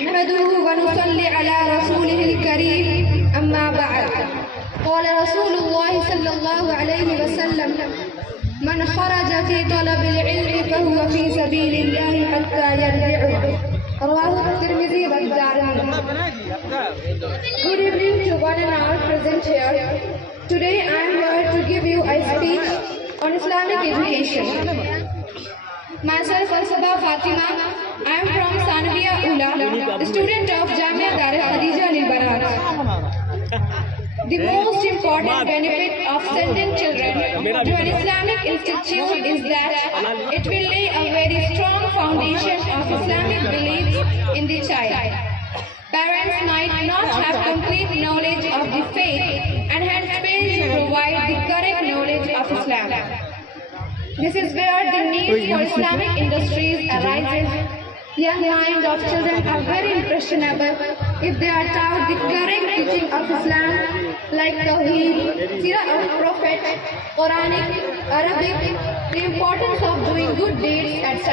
نحمده ونصلي على رسوله الكريم أما بعد. قال رسول الله صلى الله عليه وسلم: من خرج في طلب العلم فهو في سبيل الله حتى يرجع. رواه الترمذي والدارمي. Good evening to one and all present here. Today I am here to give you a speech on Islamic education. Myself Al-Sabah Fatima. I am from Sanawiya Ula, the student of Jamia Khadija Lil Banat. The most important benefit of sending children to an Islamic institute is that it will lay a very strong foundation of Islamic beliefs in the child. Parents might not have complete knowledge of the faith and hence fail to provide the correct knowledge of Islam. This is where the need for Islamic industries arises. Young minds of children are very impressionable if they are taught the correct teaching of Islam, like Tawheed, Seerah of Prophet, Quranic, Arabic, the importance of doing good deeds, etc.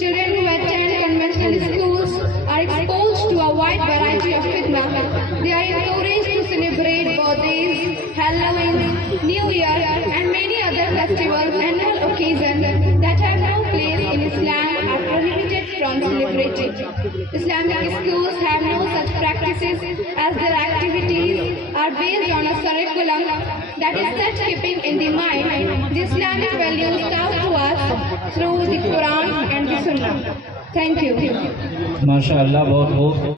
Children who attend conventional schools are exposed to a wide variety of fitna. They are encouraged to celebrate birthdays, Halloween, New Year, and many other festivals and annual occasions that have no place in Islam are prohibited from celebrating. Islamic schools have no such practices as their activities are based on a curriculum that is set keeping in the mind the Islamic values taught to us through the Quran and the Sunnah. Thank you. MashaAllah, बहुत